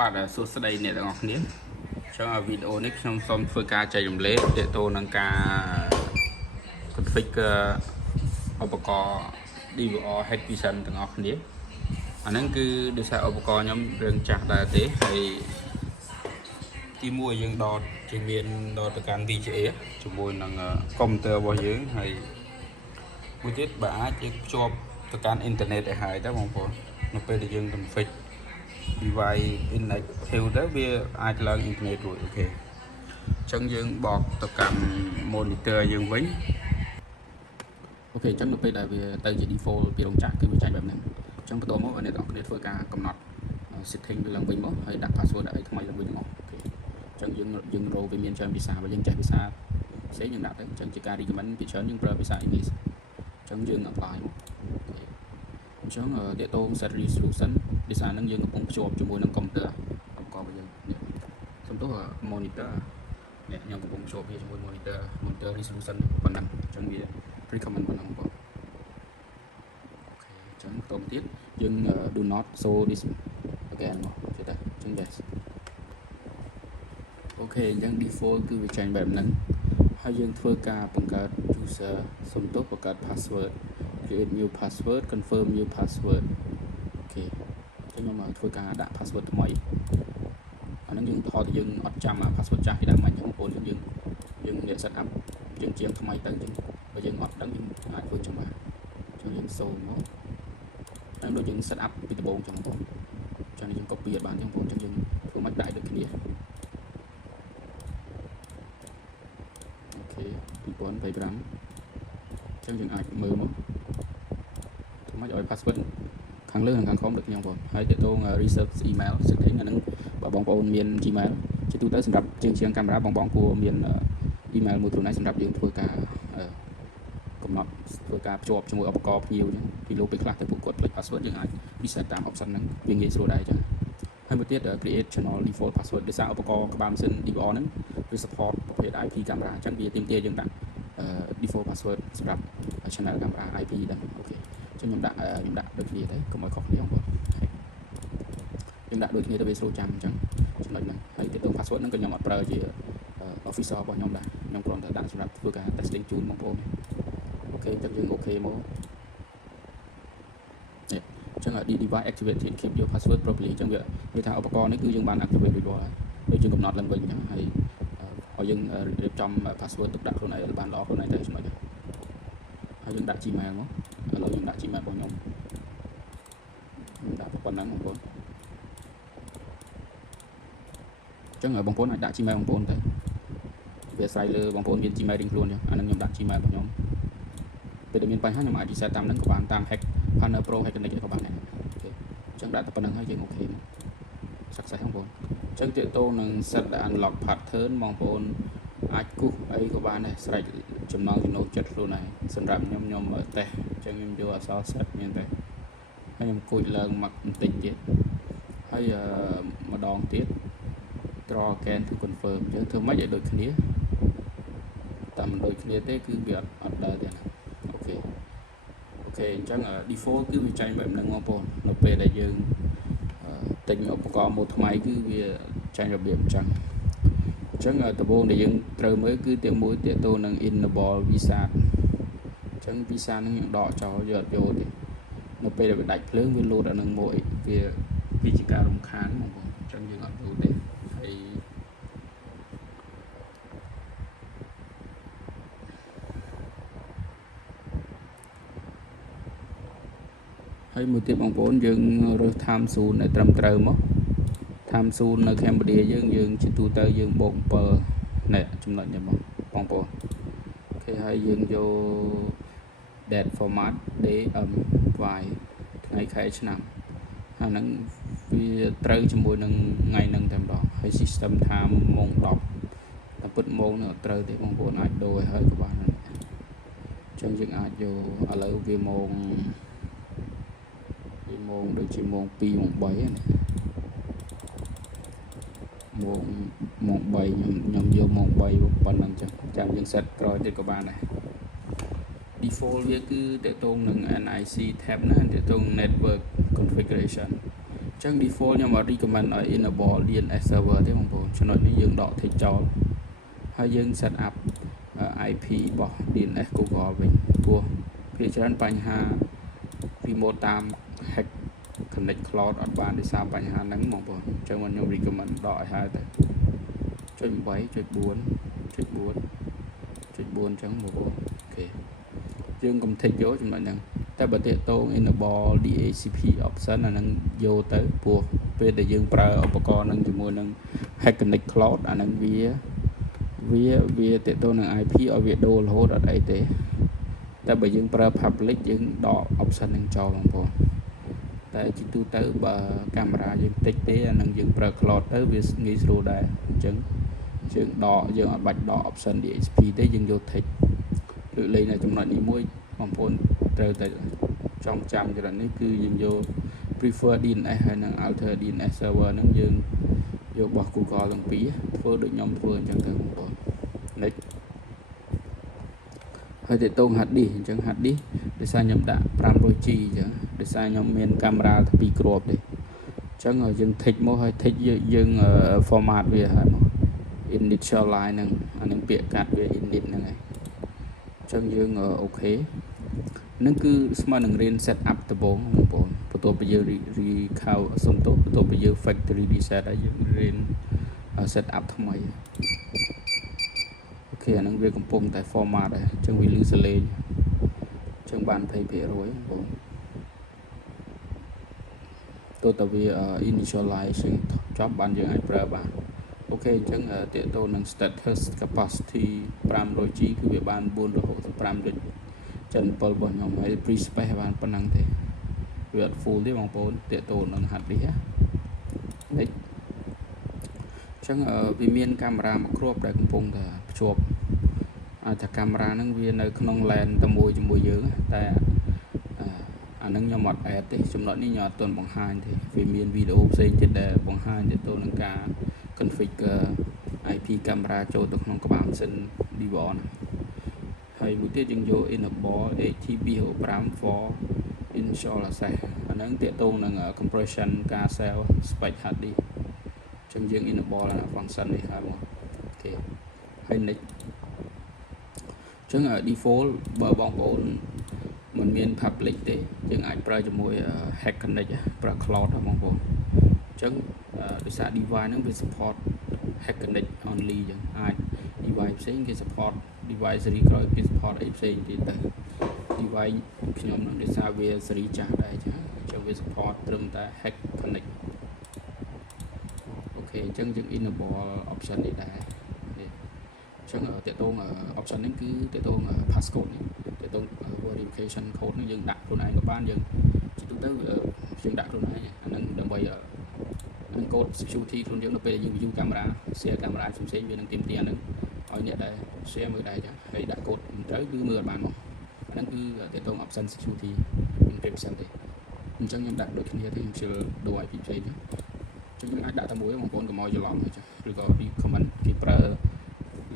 បាទសួស្តីអ្នកទាំងអស់គ្នាចឹងវីដេអូនេះខ្ញុំសូមធ្វើការចែករំលែកទាក់ទងនឹងការ configure ឧបករណ៍ DVR Head Vision ទាំងអស់គ្នាអាហ្នឹងគឺដោយសារឧបករណ៍ខ្ញុំរឿងចាស់ដែរទេហើយទី1យើងដកជាមានដកទៅកាន់ VGA ជាមួយនឹងកុំព្យូទ័ររបស់យើងហើយមួយទៀតបើអាចយើងភ្ជាប់ទៅកាន់អ៊ីនធឺណិតឲ្យហើយទៅបងប្អូននៅពេលដែលយើង config device inactive ទៅវាអាចឡើងអ៊ីនធឺណិតរួចអូខេអញ្ចឹងយើងបកទៅកាន់ monitor យើងវិញអូខេអញ្ចឹងនៅពេលដែលវាទៅជា default ពីរោងចក្រគឺវាចាញ់បែបហ្នឹងអញ្ចឹងបន្ទាប់មកអ្នកនរគ្នាធ្វើការកំណត់ setting វាឡើងវិញមកហើយដាក់ password ដាក់អីថ្មីឡើងវិញទាំងអស់អូខេអញ្ចឹងយើងរកវាមានច្រើនភាសាបើយើងចេះភាសាផ្សេងយើងដាក់ទៅអញ្ចឹងជាការ recommend ពីច្រើនយើងប្រើភាសា English អញ្ចឹងយើង apply មកអញ្ចឹងទាក់ទង set resolution ភាសាហ្នឹងយើងកំពុងភ្ជាប់ជាមួយនឹងកុំព្យូទ័រឧបករណ៍របស់យើងសំទោស monitor នេះខ្ញុំកំពុងភ្ជាប់វាជាមួយ monitor resolution ប៉ុណ្ណឹងអញ្ចឹងវា recommend ប៉ុណ្ណឹងបងអូខេអញ្ចឹងបន្តមកទៀតយើង do not show this again មកជឿតើអញ្ចឹង yes អូខេអញ្ចឹង default គឺវាចាញ់បែបហ្នឹងហើយយើងធ្វើការបង្កើត user សំទោសបង្កើត password create new password confirm new password អូខេអញ្ចឹងខ្ញុំមកធ្វើការដាក់ password ថ្មីអាហ្នឹងយើងថតយើងអត់ចាំ password ចាស់ពីដើមមកអញ្ចឹងបងប្អូនយើងអ្នក set up យើងជាងថ្មីទៅអញ្ចឹងបើយើងអត់ដឹងយើងអាចធ្វើចាំបានអញ្ចឹងយើងសូមមកហើយដូចយើង set up ពីដំបូងអញ្ចឹងបងប្អូនអញ្ចឹងយើង copy អត់បានអញ្ចឹងបងប្អូនអញ្ចឹងយើងធ្វើមកដាក់ដូចគ្នាអូខេ2025អញ្ចឹងយើងអាចមើលមកធ្វើមកឲ្យ password ខាងលើនិងខាងក្រោមដូចគ្នាបងប្អូនហើយទាក់ទង reserve email setting អាហ្នឹងបើបងប្អូនមាន Gmail ជាទូទៅសម្រាប់ជាងកាមេរ៉ាបងគួរមាន email មួយខ្លួនឯងសម្រាប់យើងធ្វើការកំណត់ធ្វើការភ្ជាប់ជាមួយឧបករណ៍ភ្ញៀវអញ្ចឹងពីលោកពេលខ្លះទៅពួកគាត់ផ្លេច password យើងអាច reset តាម option ហ្នឹងវាងាយស្រួលដែរអញ្ចឹងហើយមួយទៀត create channel default password ដោយសារឧបករណ៍ក្បាលម៉ាស៊ីន DVR ហ្នឹងវា support ប្រភេទ IP កាមេរ៉ាអញ្ចឹងវាទាមទារយើងដាក់ default password សម្រាប់ channel កាមេរ៉ា IP ហ្នឹងអូខេអញ្ចឹងខ្ញុំដាក់ដូចគ្នាទៅកុំឲ្យខុសគ្នាបងប្អូនខ្ញុំដាក់ដូចគ្នាទៅវាស្រួលចាំអញ្ចឹងចំណុចហ្នឹងហើយទាក់ទង password ហ្នឹងក៏ខ្ញុំអត់ប្រើជា official របស់ខ្ញុំដែរខ្ញុំគ្រាន់តែដាក់សម្រាប់ធ្វើការ testing ជូនបងប្អូនអូខេអញ្ចឹងយើងអូខេមកនេះអញ្ចឹង device activated keep your password properly អញ្ចឹងវាថាឧបករណ៍នេះគឺយើងបាន activate រួចរាល់ហើយយើងកំណត់ឡើងវិញអញ្ចឹងហើយឲ្យយើងរៀបចំ password ទុកដាក់ខ្លួនឯងឲ្យបានល្អខ្លួនឯងទៅចំណុចហ្នឹងហើយយើងដាក់ Gmail មកឥឡូវខ្ញុំដាក់ Gmail របស់ខ្ញុំដាក់ប៉ុណ្ណឹងបងប្អូនអញ្ចឹងបងប្អូនអាចដាក់ Gmail បងប្អូនទៅវាអាស្រ័យលើបងប្អូនមាន Gmail រៀងខ្លួនអញ្ចឹងអាហ្នឹងខ្ញុំដាក់ Gmail របស់ខ្ញុំពេលដែលមានបញ្ហាខ្ញុំអាច reset តាមហ្នឹងក៏បានតាម hack Partner Pro hack Connect ក៏បានដែរអូខេអញ្ចឹងដាក់តែប៉ុណ្្នឹងហើយយើងអូខេ success បងប្អូនអញ្ចឹងទាក់ទងនឹង set the unlock pattern បងប្អូនអាចគូសអីក៏បានដែរស្រេចចំណងចំណូលចិត្តខ្លួនឯងសម្រាប់ខ្ញុំតេស្តអញ្ចឹងខ្ញុំយកអក្សរ set មានតែហើយខ្ញុំគួចឡើងមកបន្តិចទៀតហើយម្ដងទៀត draw again to confirm អញ្ចឹងធ្វើម៉េចឲ្យដូចគ្នាតែមិនដូចគ្នាទេគឺវាអត់ដើរទេណាអូខេអញ្ចឹង default គឺវាចាញ់បែបហ្នឹងបងប្អូននៅពេលដែលយើងទិញឧបករណ៍ម៉ូដថ្មីគឺវាចាញ់របៀបអញ្ចឹងដំបូងដែលយើងត្រូវមើលគឺទី1ទាក់ទងនឹង enable visa អញ្ចឹង visa ហ្នឹងយើងដកចោលយកទេនៅពេលដែលវាដាច់ភ្លើងវាលោតអានឹងមកវាជាការរំខានបងប្អូនអញ្ចឹងយើងអត់ចូលទេហើយមួយទៀតបងប្អូនយើងរើស time zone ឲ្យត្រឹមត្រូវមក time zone នៅ Cambodia យើងជាទូទៅយើងបូក7នេះចំណុចនេះបងប្អូនអូខេហើយយើងយក date format day y ថ្ងៃខែឆ្នាំអាហ្នឹងវាត្រូវជាមួយនឹងថ្ងៃហ្នឹងតែម្ដងហើយ system time ម៉ោង10តែពិតម៉ោងនោះត្រូវទេបងប្អូនអាចដូរឲ្យហើយក៏បានដែរអញ្ចឹងយើងអាចយកឥឡូវវាម៉ោងដូចជាម៉ោង2ម៉ោង3ណាម៉ោង3ខ្ញុំយកម៉ោង3ប៉ុណ្ណឹងចឹងចាំយើង set ក្រោយទៀតក៏បានដែរ default វាគឺទាក់ទងនឹង NIC tab ណាទាក់ទង network configuration ចឹង default ខ្ញុំអត់ recommend ឲ្យ enable DNS server ទេបងប្អូនចំណុចនេះយើងដក tick ចោលហើយយើង set up IP របស់ DNS Google វិញព្រោះភាគច្រើនបញ្ហា remote តាម hack connect cloud អត់បានដោយសារបញ្ហាហ្នឹងបងប្អូនអញ្ចឹងខ្ញុំ recommend ដកឲ្យហើយទៅចុច 8 ចុច 4 ចុច 4 ចុច 4 អញ្ចឹងបងប្អូនអូខេយើងកុំ tick យកចំណុចហ្នឹងតែបើតាកតង enable DHCP option អាហ្នឹងយកទៅព្រោះពេលដែលយើងប្រើឧបករណ៍ហ្នឹងជាមួយនឹង hack connect cloud អាហ្នឹងវាតាកតងនឹង IP ឲ្យវាដូររហូតអត់អីទេតែបើយើងប្រើ public យើងដក option ហ្នឹងចោលបងប្អូនតែជាទូទៅបើកាមេរ៉ាយើងតិចទេអានឹងយើងប្រើ cloud ទៅវាងាយស្រួលដែរអញ្ចឹងយើងអត់បាច់ដក option DHCP ទេយើងយក tick លើកលែងនៅចំណុចនេះមួយបងប្អូនត្រូវតែចងចាំចំណុចនេះគឺយើងយក prefer DNS ហើយនឹង alter DNS server ហ្នឹងយើងយករបស់ Google ទាំងពីរធ្វើដូចខ្ញុំធ្វើអញ្ចឹងទៅបងប្អូន next ហើយទៅតង hard disk អញ្ចឹង hard disk ដោយសារខ្ញុំដាក់ 500G អញ្ចឹងដោយសារខ្ញុំមានកាមេរ៉ាតែ2គ្រាប់ទេអញ្ចឹងយើង tick មកហើយ tick យើង format វាហើយមក initialize ហ្នឹងអានឹងពាក្យកាត់វា init ហ្នឹងហើយអញ្ចឹងយើងអូខេនឹងគឺស្មើនឹងរៀន set up ដំបូងបងប្អូនបន្ទាប់ពីយើង recover សុំទោសបន្ទាប់ពីយើង factory reset ហើយយើងរៀន set up ថ្មីអូខេអានឹងវាកំពុងតែ format ដែរអញ្ចឹងវាលឺសលេងអញ្ចឹងបាន 20% បងប្អូនទោះតែវា initialization ចប់បានយើងអាចប្រើបានអូខេអញ្ចឹងតេតទៅនឹង status capacity 500G គឺវាបាន465 GB ចិន7របស់ខ្ញុំហើយ free space បានប៉ុណ្ណឹងទេវាអត់ full ទេបងប្អូនតេតទៅនឹង hard disk ណាអញ្ចឹងវាមានកាមេរ៉ាមួយគ្រាប់ដែលកំពុងតែភ្ជាប់អាចថាកាមេរ៉ាហ្នឹងវានៅក្នុង LAN តែមួយជាមួយយើងតែអាហ្នឹងខ្ញុំអត់ add ទេចំណុចនេះខ្ញុំអត់ទាន់បង្ហាញទេវាមានវីដេអូផ្សេងទៀតដែលបង្ហាញទៅនឹងការ configure IP កាមេរ៉ាចូលទៅក្នុងក្បាលម៉ាស៊ីន Vivo ណាហើយមួយទៀតយើងយក enable HTTP/5 for initial access អាហ្នឹងទាក់ទងនឹង compression ការ save spec hard disk អញ្ចឹងយើង enable function នេះហើយមកអូខេហើយ next អញ្ចឹង default បើបងប្អូនមិនមាន public ទេយើងអាចប្រើជាមួយ hack connect ប្រើ cloud បងប្អូនអញ្ចឹងដោយសារ device ហ្នឹងវា support hack connect only អញ្ចឹងអាច device ផ្សេងគេ support device សេរីក្រោយគេ support អីផ្សេងទៀតទៅ device ខ្ញុំនឹងដោយសារវាសេរីចាស់ដែរអញ្ចឹងវា support ត្រឹមតែ hack connect អូខេអញ្ចឹងយើង enable option នេះដែរអញ្ចឹងតេតង option នេះគឺតេតង passcode នេះតេតង verification code នេះយើងដាក់ខ្លួនឯងក៏បានយើងជាទូទៅយើងដាក់ខ្លួនឯងអានឹងដើម្បីនឹង code security ខ្លួនយើងនៅពេលយើង view កាមេរ៉ា share កាមេរ៉ាផ្សេងៗវានឹងទាមទារហ្នឹងឲ្យអ្នកដែល share មើលដែរចាហើយដាក់ code មិនត្រូវគឺមើលអត់បានមកអាហ្នឹងគឺតេតង option security encryption ទេអញ្ចឹងខ្ញុំដាក់ដូចគ្នាទេខ្ញុំជិលដូរ IP ផ្សេងអញ្ចឹងយើងអាចដាក់តែមួយបងប្អូនកុំឲ្យច្រឡំចាឬក៏ comment គេប្រើ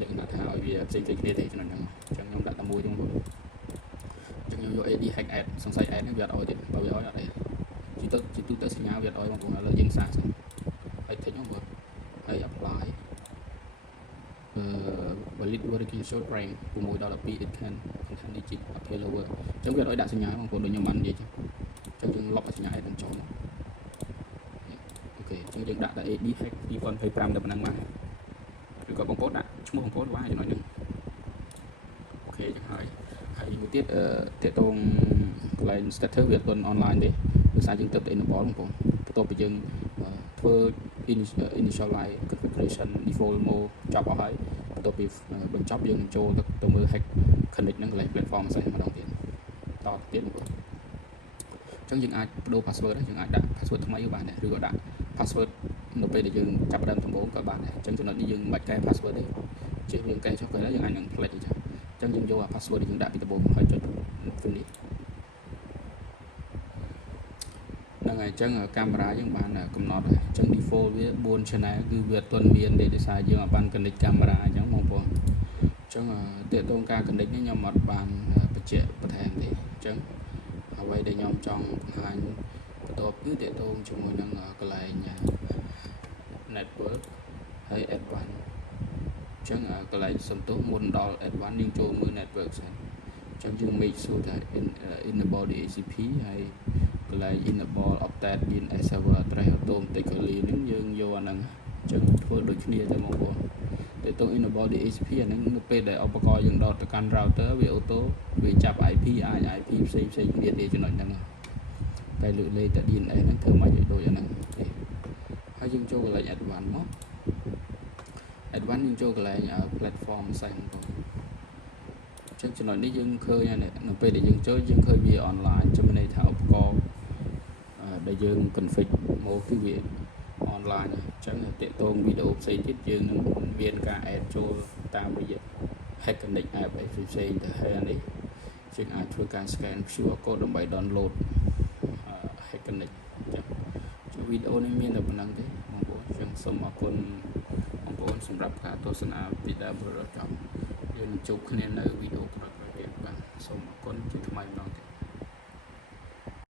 លក្ខណៈថាឲ្យវាផ្សេងៗគ្នាទេចំណុចហ្នឹងអញ្ចឹងខ្ញុំដាក់តែមួយទេបងប្អូនអញ្ចឹងខ្ញុំយក AD hack add សង្ស័យ add ហ្នឹងវាអត់ឲ្យទេបើវាឲ្យអត់អីជាទូទៅសញ្ញាវាអត់ឲ្យបងប្អូនឥឡូវយើងសាកសិនហើយ tick បងប្អូនហើយ apply valid verification rank 6 ដល់ 12 it can contain digit appear lower អញ្ចឹងវាអត់ឲ្យដាក់សញ្ញាបងប្អូនដូចខ្ញុំបាននិយាយអញ្ចឹងយើងលុបសញ្ញា add ហ្នឹងចោលអូខេអញ្ចឹងយើងដាក់តែ AD hack 2025តែប៉ុណ្្នឹងមកឬក៏បងប្អូនដាក់ឈ្មោះបងប្អូនបានចំណុចហ្នឹងអូខេចឹងហើយមួយទៀតតេតងកន្លែង status វាអត់ទាន់ online ទេដោយសារយើងទៅ enable បងប្អូនបន្ទាប់ពីយើងធ្វើ initialize configuration default mode ចប់អស់ហើយបន្ទាប់ពីបញ្ចប់យើងចូលទៅមើល hack connect ហ្នឹងកន្លែង platform ផ្សេងម្ដងទៀតតទៀតបងប្អូនអញ្ចឹងយើងអាចបដូរ password ដែរយើងអាចដាក់ password ថ្មីក៏បានដែរឬក៏ដាក់ password នៅពេលដែលយើងចាប់ផ្ដើមដំបូងក៏បានដែរអញ្ចឹងចំណុចនេះយើងមិនបាច់កែ password ទេជិះយើងកែចុះក៏យើងអាចនឹង plate អញ្ចឹងយើងយក password ដែលយើងដាក់ពីដំបូងហើយចុច finish ហ្នឹងហើយអញ្ចឹងកាមេរ៉ាយើងបានកំណត់ហើយអញ្ចឹង default វា4 channel គឺវាអត់ទាន់មានទេដោយសារយើងអត់បាន connect កាមេរ៉ាអញ្ចឹងបងប្អូនអញ្ចឹងទាក់ទងការ connect នេះខ្ញុំអត់បានបញ្ជាក់បន្ថែមទេអញ្ចឹងអ្វីដែលខ្ញុំចង់បង្ហាញ បន្ទាប់គឺតកតងជាមួយនឹងកន្លែង network ហើយ advanced អញ្ចឹងកន្លែងសំទោសមុនដល់ advanced យើងចូលមើល network សិនអញ្ចឹងយើង make sure ថា enable DHCP ហើយកន្លែង enable update DNS server address automatically ហ្នឹងយើងយកអាហ្នឹងអញ្ចឹងធ្វើដូចគ្នាទៅបងប្អូនតើតើ enable DHCP អាហ្នឹងនៅពេលដែលឧបករណ៍យើងដកទៅកាន់ router វា auto វាចាប់ IP អាច IP ផ្សេងគ្នាទេចំណុចហ្នឹងតែលើកលែងតែ DNS ហ្នឹងធ្វើមិនដូចអាហ្នឹងទេហើយយើងចូលកន្លែង advanced មក advanced យើងចូលកន្លែង platform ផ្សេងបងអញ្ចឹងចំណុចនេះយើងឃើញនៅពេលដែលយើងចូលយើងឃើញវា online ចំណន័យថាឧបករណ៍ដែលយើង config មកគឺវា online អញ្ចឹងតាក់ទងវីដេអូផ្សេងទៀតយើងនឹងមានការ add ចូលតាមរយៈ Hackinix app អីផ្សេងទៅហើយអានេះយើងអាចធ្វើការ scan QR code ដើម្បី download Hackinix អញ្ចឹងវីដេអូនេះមានតែប៉ុណ្្នឹងទេបងប្អូនអញ្ចឹងសូមអរគុណបងប្អូនសម្រាប់ការទស្សនាពីដើមរហូតដល់ចប់យើងនឹងជួបគ្នានៅវីដេអូក្រោយៗទៀតបាទសូមអរគុណជាថ្មីម្ដងទៀត